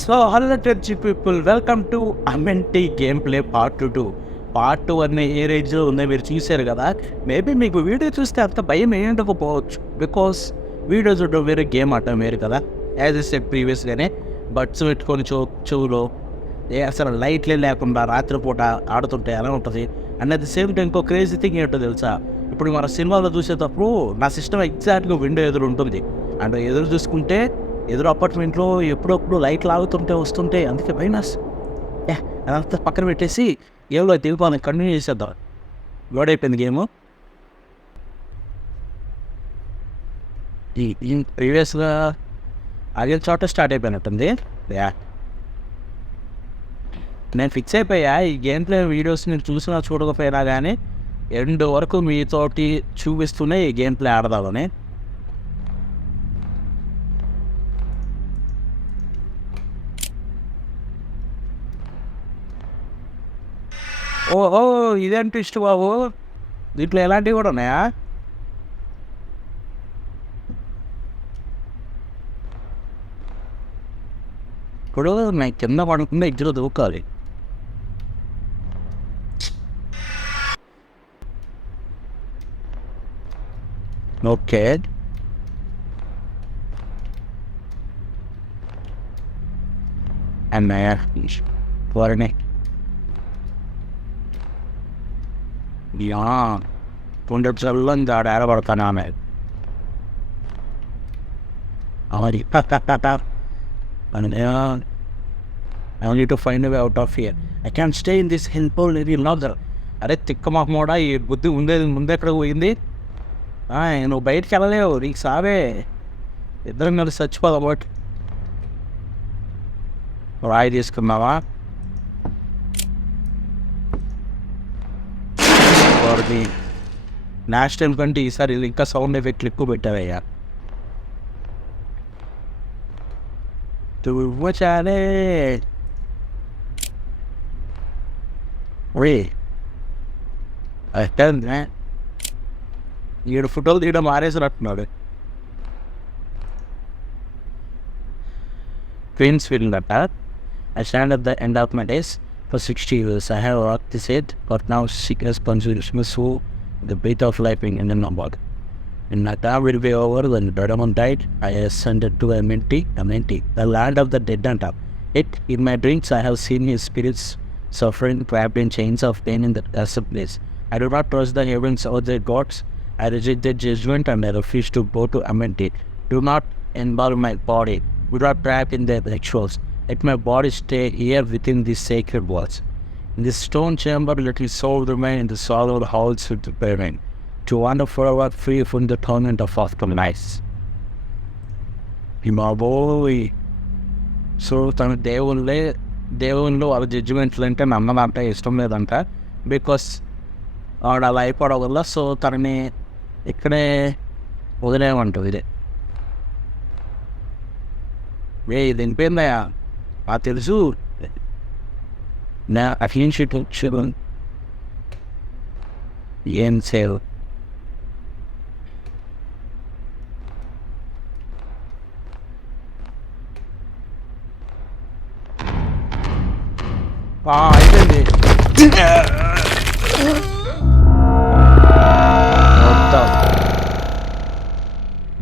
So hello టెర్చి people welcome to అమెంటీ game play part two part one ఏ రేంజ్లో ఉందో మీరు చూశారు కదా? మేబీ మీకు వీడియో చూస్తే అంత భయం ఏంటకపోవచ్చు బికాస్ వీడియో చూడడం వేరే గేమ్ ఆడటం వేరు కదా? యాజ్ ఎ సెట్ ప్రీవియస్గానే బడ్స్ పెట్టుకొని చూ చెవులో ఏ అసలు లైట్లే లేకుండా రాత్రిపూట ఆడుతుంటే ఎలా ఉంటుంది? And at the same time ఇంకో క్రేజీ థింగ్ ఏంటో తెలుసా? ఇప్పుడు మన సినిమాలో చూసేటప్పుడు నా సిస్టమ్ ఎగ్జాక్ట్గా విండో ఎదురు ఉంటుంది. అండ్ ఎదురు చూసుకుంటే ఎదురు అపార్ట్మెంట్లో ఎప్పుడప్పుడు లైట్లు ఆగుతుంటే వస్తుంటే అందుకే మైనస్ ఏ అదంతా పక్కన పెట్టేసి ఏవో దిగుపాలని కంటిన్యూ చేసేద్దాం. లోడ్ అయిపోయింది గేమ్. ఈ ప్రీవియస్గా అదే చోట స్టార్ట్ అయిపోయినట్టుంది యా. నేను ఫిక్స్ అయిపోయా ఈ గేమ్ ప్లే వీడియోస్ నేను చూసినా చూడకపోయినా కానీ ఎండ్ వరకు మీతోటి చూపిస్తూనే ఈ గేమ్ ప్లే ఆడదామని. ఓహో ఓ ఇదేం ట్విస్ట్ బాబు. దీంట్లో ఎలాంటివి కూడా ఉన్నాయా? ఇప్పుడు నేను కింద పడకుండా ఇద్దరు దూకాలి. ఓకే అన్నయ్య వారిని యా ట్వంటీ సెవెన్లో ఇంకా ఏడబడతాను ఆమె మరి ఆమె uh, I need to find a way out of here. I can't stay in this hellhole any longer. అరే తిక్క మామూడా ఈ బుద్ధి ఉందే ముందే ఎక్కడ పోయింది? నువ్వు బయటికి వెళ్ళలేవు నీకు సావే. ఇద్దరం కలిసి చచ్చిపోదాం బట్ రాయి తీసుకున్నావా మరి లాస్ట్ టైం కంటే ఈసారి ఇంకా సౌండ్ ఎఫెక్ట్లు ఎక్కువ పెట్టావయ్యా Du వచ్చానే రే ఈడు ఫోటోలు తీయడం మారేసినట్టున్నాడు. Twins will అట్. That. I stand at the end of my for 60 years. I have rocked this head, but now as punches so the bait of life in the number. And time will be over when Doraemon died. I ascended to Amenti, Amenti, the land of the dead and up. Yet, in my dreams, I have seen his spirits suffering, trapped in chains of pain in the acid place. I do not trust the heavens or their gods. I reject their judgment and I refuse to go to Amenti. Do not involve my body. Do not trap in their rituals. Let my body stay here within these sacred walls. In this stone chamber, let his soul remain in the swallowed halls of the burning to wander forever free from the torment of afterlife. మా బోయ్ so తన దేవుళ్ళే దేవుళ్ళు వాళ్ళ జడ్జిమెంట్లు అంటే నమ్మదంట ఇష్టం లేదంట because ఆవిడ అలా అయిపోవడం వల్ల సో తనని ఇక్కడే వదిలేయమంటావు ఇదే వే ఇది వినిపోయిందయ్యా ఆ తెలుసు నా అఫీన్షిట్ ఏం సేవ్ ఆ, అయిపోయింది మొత్తం.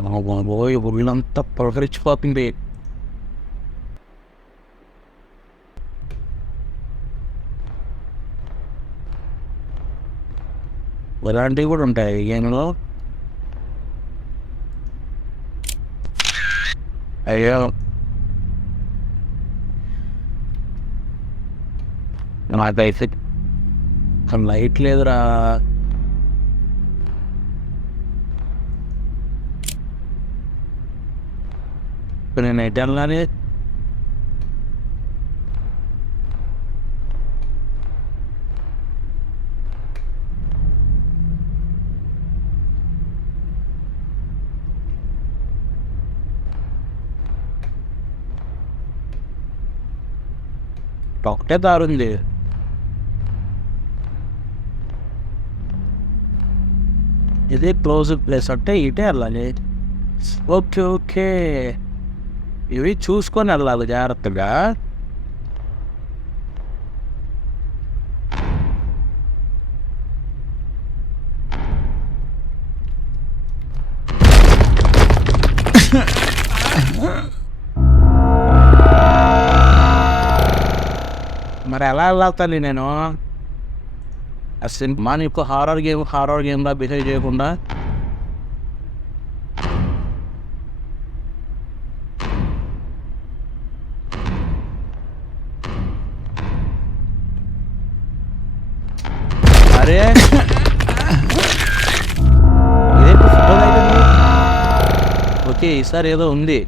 ఆ బాబోయ్ ఒళ్ళంతా పొలకరించిపోతుంది ఇలాంటివి కూడా ఉంటాయి. గేమ్లో అయ్యో. నాకైతే కానీ లైట్ లేదురా. ఇప్పుడు నేను ఎటు ఒకటే దారుంది ఇది క్లోజ్ ప్లేస్ అంటే ఇటే వెళ్ళాలి. Okay okay. ఇవి చూసుకొని వెళ్ళాలి జాగ్రత్తగా. ఎలా వెళ్తాను నేను? అసలు మన యొక్క హారర్ గేమ్ హారర్ గేమ్లా బిహేవ్ చేయకుండా అరే! ఓకే ఈసారి ఏదో ఉంది.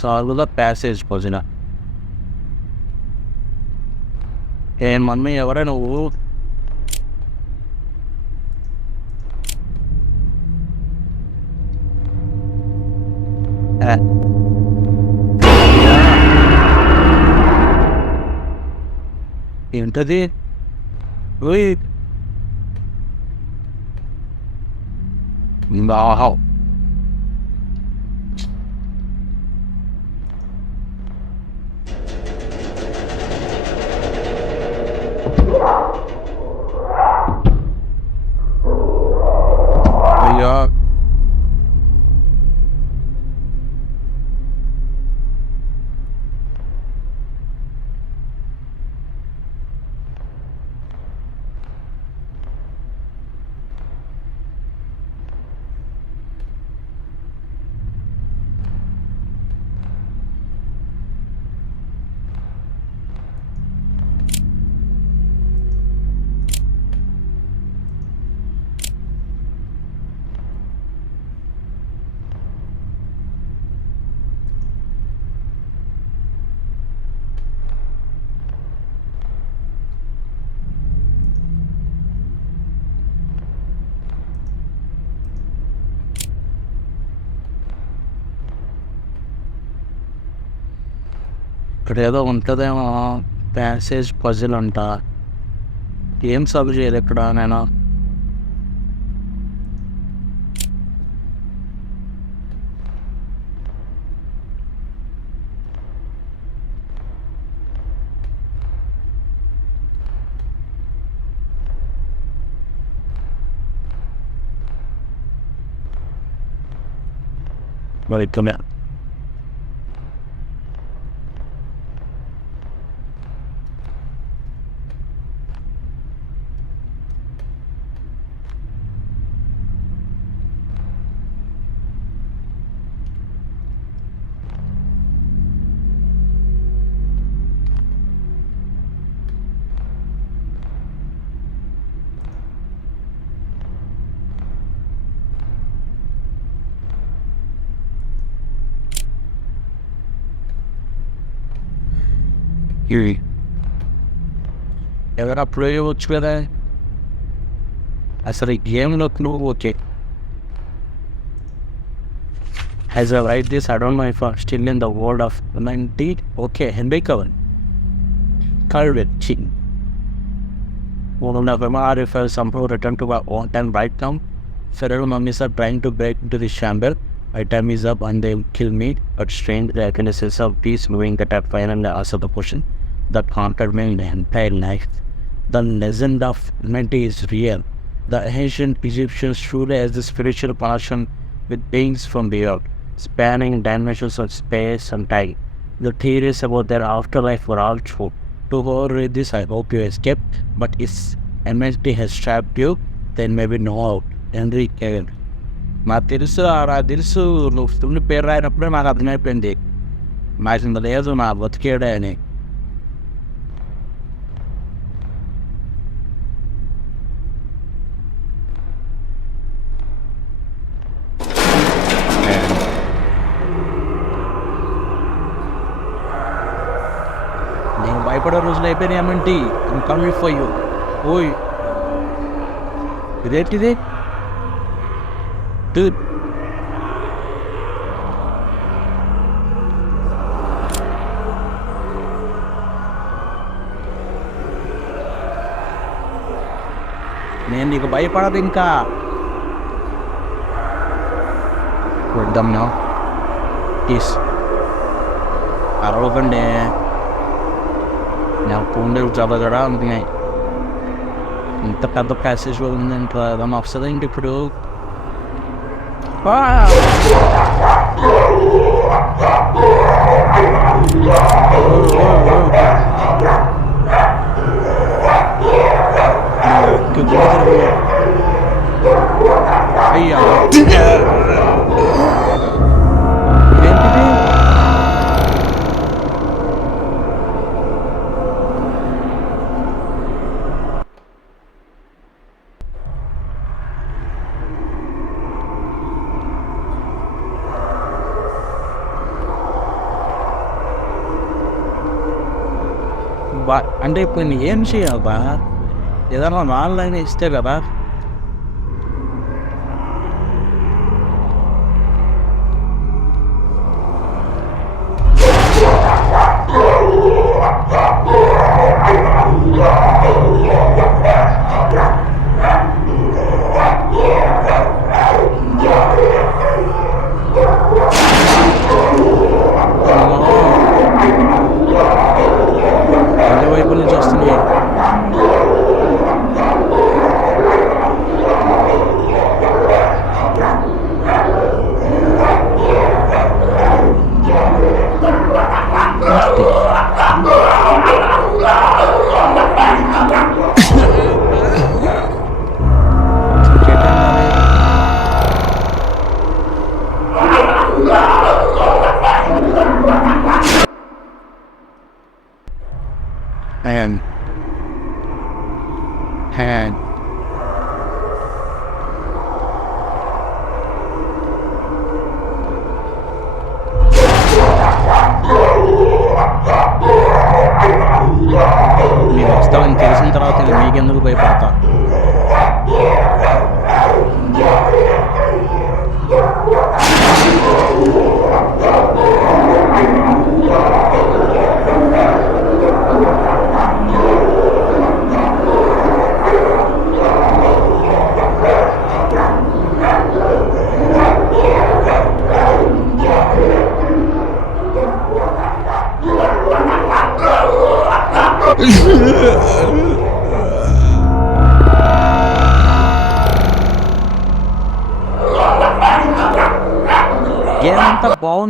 Sargıda ప్యాసేజ్ పొజిన ఏ మమ్మీ ఎవరైనా నువ్వు? ఏంటది? ఓయ్. 明白二号。ఇక్కడ ఏదో ఉంటుందేమో ప్యాసేజ్ పజిల్ అంట. ఏం సబ్ చేయదు ఇక్కడ నేను? మరి ఇక్కడ ఇవి ఎవరు అప్పుడు వేయవచ్చు కదా అసలు ఈ గేమ్లో నువ్వు okay As I write this, I don't know if I'm still in the world of 90. Okay, Henry Cohen. Curved chin. One of them are if I somehow return to my own time right now. Several mummies are trying to break into the chamber. My time is up and they'll kill me. But strange, the sense of peace moving that I finally answered the question that haunted me in the entire life. The legend of humanity is real. The ancient Egyptians truly has the spiritual connection with beings from beyond, spanning dimensions of space and time. The theories about their afterlife were all true. To whoever read this, I hope you escaped, but if MST has trapped you, then maybe no out. Henry Cavill. నాకు తెలుసు ఆ నాకు తెలుసు నువ్వు తుమ్మి పేరు రాయినప్పుడే నాకు అర్థమైపోయింది నాకు ఇంత లేదు నా బతికేడే అని రోజులు అయిపోయినాయమంటే కమింగ్ ఫర్ యూ ఓయ్ ఇదేంటిది Dude. నేను నీకు భయపడదు ఇంకా వద్దాం నా ప్లీజ్ అరవకండి నాకు పూండే చదవగడా ఉంటున్నాయి ఇంత పెద్ద ప్యాసేజ్ ఉందంటే ఏదన్నా వస్తుంది ఇంక ఇప్పుడు అయ్యా ఏంటిది అంటే ఇప్పుడు నేను ఏం చేయాలి బా? ఏదైనా ఆన్లైన్ ఇస్తే కదా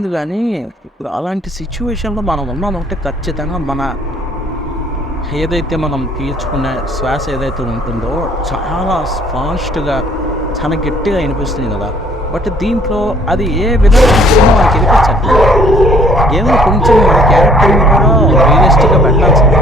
బాగుంది కానీ ఇప్పుడు అలాంటి సిచ్యువేషన్లో మనం ఉన్నామంటే ఖచ్చితంగా మన ఏదైతే మనం పీల్చుకునే శ్వాస ఏదైతే ఉంటుందో చాలా ఫాస్ట్గా చాలా గట్టిగా వినిపిస్తుంది కదా. బట్ దీంట్లో అది ఏ విధంగా మనకి వినిపించట్లేదు. ఏదో కొంచెం మన క్యారెక్టర్ కూడా రియలిస్టిక్గా పెట్టాల్సింది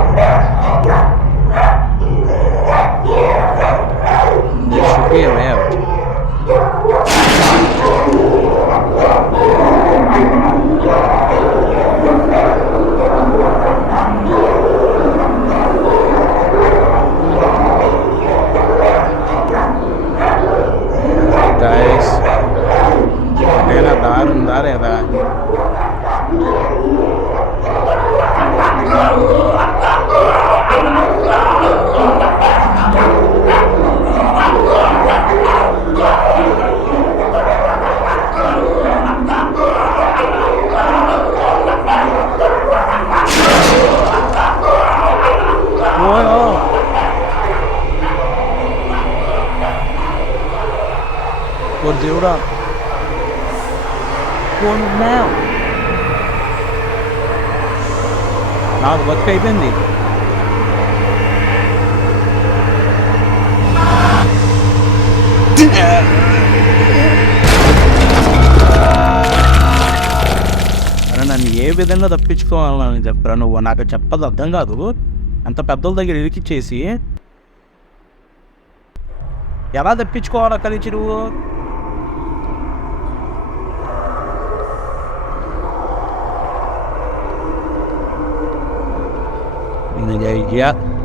నాకు అయిపోయింది. అరే నన్ను ఏ విధంగా తప్పించుకోవాలని చెప్పరా. నువ్వు నాకు చెప్పదు అర్థం కాదు. అంత పెద్దల దగ్గర ఇరికిచ్చేసి. ఎలా తప్పించుకోవాలో అక్కడి నువ్వు? in the age yet.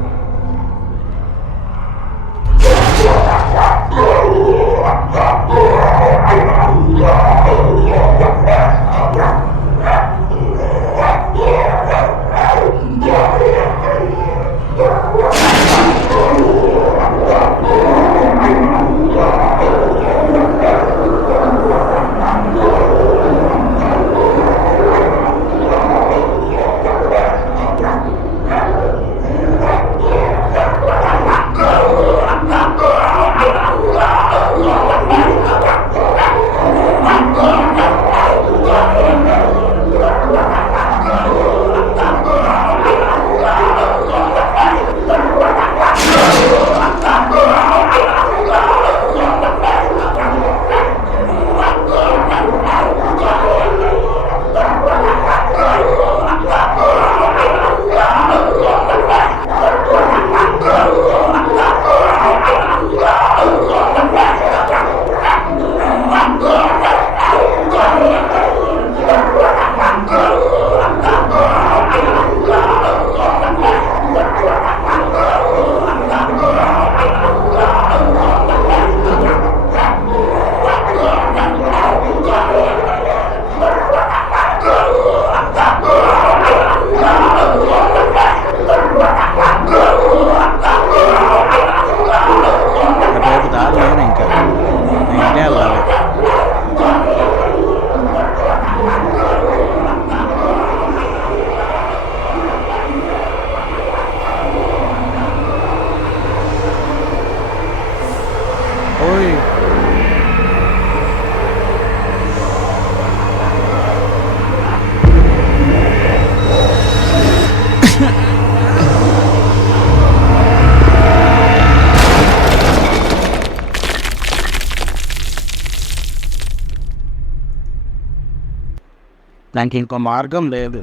దానికి ఇంకో మార్గం లేదు.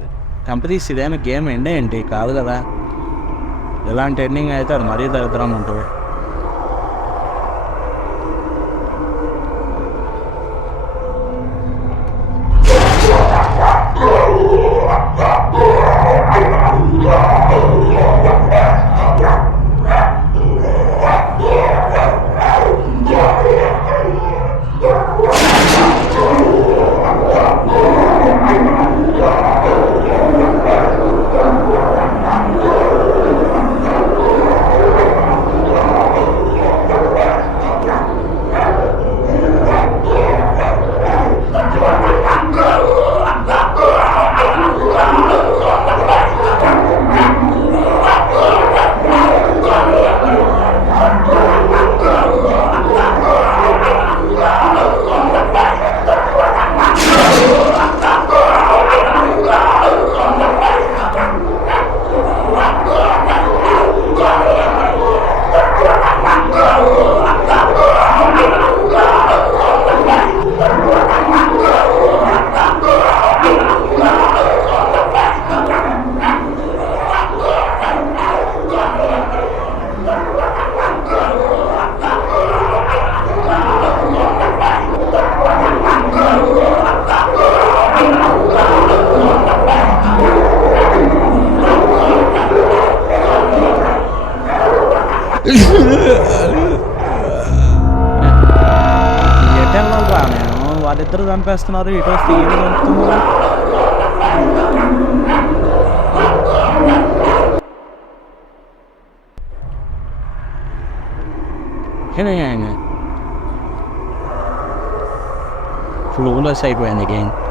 కంపెనీస్ ఇదేమైనా గేమ్ ఎండే ఏంటి కాదు కదా ఎలాంటి ఎండింగ్ అయితే అది మరీ దరిద్రం ఉంటుంది నేను వాళ్ళిద్దరు చంపేస్తున్నారు ఇటు వస్తే ఈడు చంపుతున్నారు ఫ్లూలెస్ అయిపోయింది గేమ్ so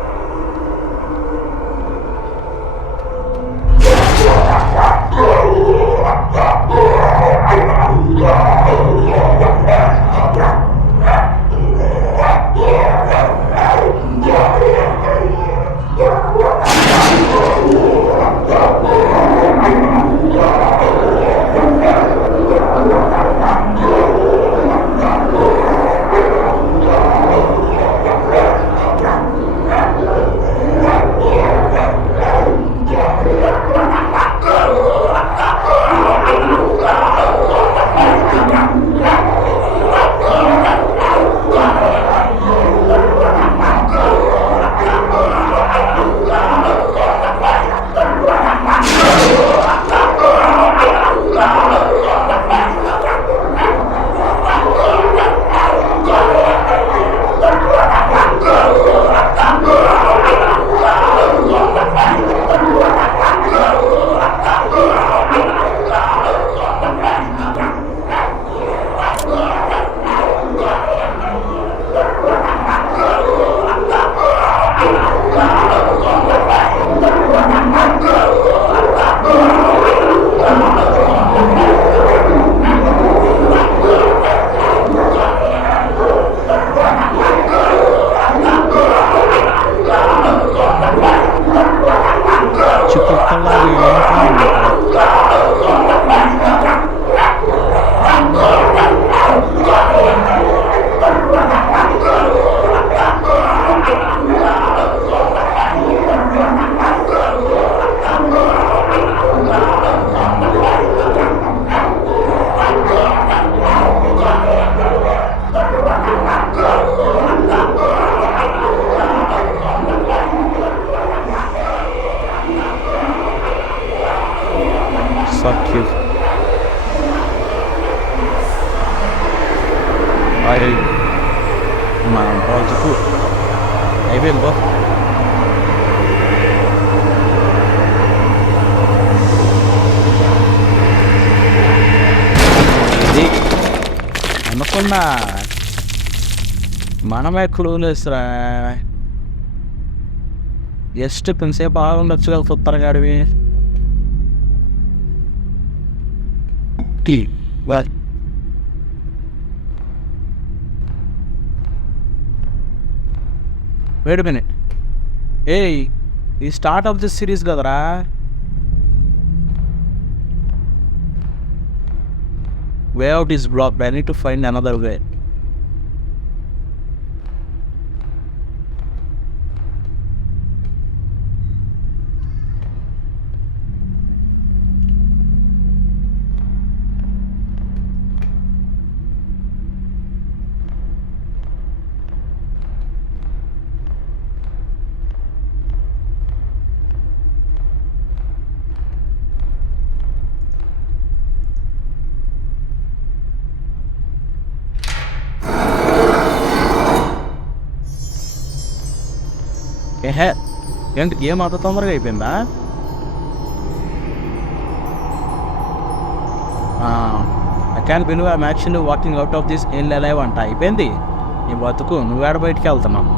అనుకున్నా మనమే క్లూలెస్రా జస్ట్ కొంచెంసేపు బాగుండొచ్చు కదా సుత్తర గాడివి. వెయిట్ మినిట్ ఏయ్ ఈ స్టార్ట్ ఆఫ్ దిస్ సిరీస్ కదరా? way out is blocked. I need to find another way. ఏహే ఏంటి గేమ్ అంత తొందరగా అయిపోయిందా? I can believe I'm actually walking out of this ఏం లైవ్ అంట అయిపోయింది. నీ బతుకు నువ్వు ఆడ బయటికి వెళ్తున్నావు.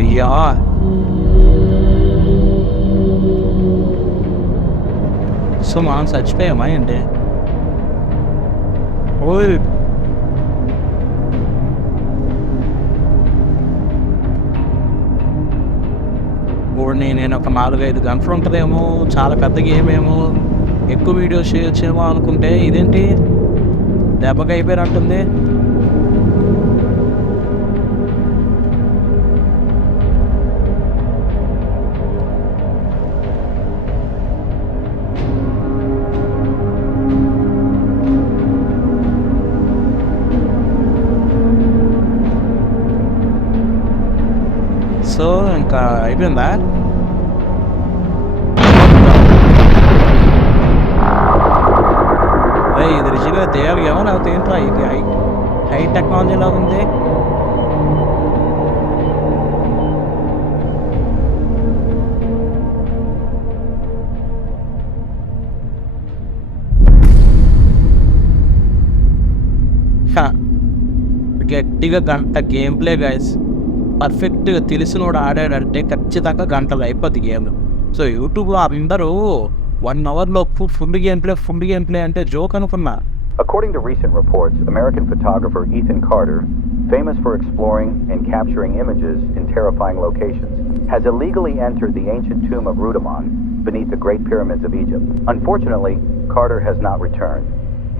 అయ్యా. సో మనం చచ్చిపోయామా ఏంటి? ఓయ్ ఇప్పుడు నేను ఒక నాలుగైదు గంటలు ఉంటుందేమో చాలా పెద్ద గేమ్ ఏమో ఎక్కువ వీడియోస్ చేయొచ్చేమో అనుకుంటే ఇదేంటి? దెబ్బకి అయిపోయినట్టుంది. సో ఇంకా అయిపోయిందా? లేకపోతే ఏంట్రా ఇది హై హై టెక్నాలజీ ఉంది. గట్టిగా గంట గేమ్ ప్లే గైస్ పర్ఫెక్ట్గా తెలిసినోడు ఆడాడంటే ఖచ్చితంగా గంటలు అయిపోద్ది గేమ్ సో యూట్యూబ్లో అందరూ వన్ అవర్లో full game play full game play అంటే జోక్ అనుకున్నా. According to recent reports, American photographer Ethan Carter, famous for exploring and capturing images in terrifying locations, has illegally entered the ancient tomb of Rudamon beneath the Great Pyramids of Egypt. Unfortunately, Carter has not returned,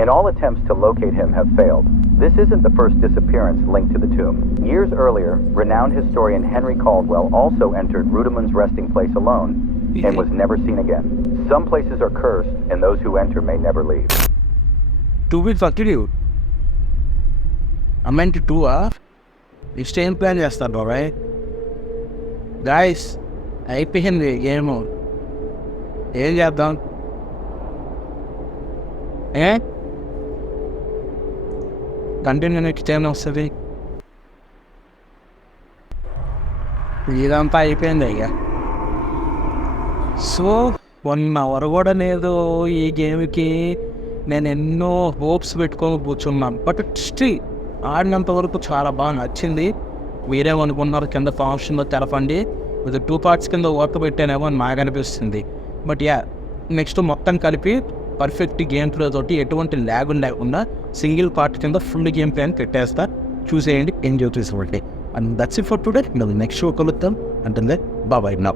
and all attempts to locate him have failed. This isn't the first disappearance linked to the tomb. Years earlier, renowned historian Henry Caldwell also entered Rudamon's resting place alone and was never seen again. Some places are cursed, and those who enter may never leave. Two weeks అక్కిడివ్ అమ్మాయికి two next ఏం plan చేస్తారు బాబాయ్ guys అయిపోయింది game ఏం చేద్దాం ఏ continue next ఏం వస్తుంది ఇదంతా అయిపోయింది ఇక. సో వన్ అవర్ కూడా లేదు ఈ గేమ్కి నేను ఎన్నో హోప్స్ పెట్టుకొని కూర్చున్నాను. బట్ స్టిల్ ఆడినంత వరకు చాలా బాగా నచ్చింది. మీరేమనుకున్నారు కింద ఫంక్షన్లో తెలపండి ఇది టూ పార్ట్స్ కింద వర్క్ పెట్టానేమో అని నాకు అనిపిస్తుంది. బట్ యా నెక్స్ట్ మొత్తం కలిపి పర్ఫెక్ట్ గేమ్ ప్లే తోటి ఎటువంటి ల్యాగ్ లేకుండా సింగిల్ పార్ట్ కింద ఫుల్ గేమ్ ప్లే అని పెట్టేస్తా. చూసేయండి. ఎంజాయ్ చేసేవాళ్ళకి and that's it for today మేము నెక్స్ట్ షో కలుద్దాం. అంటే బాబాయ్ నా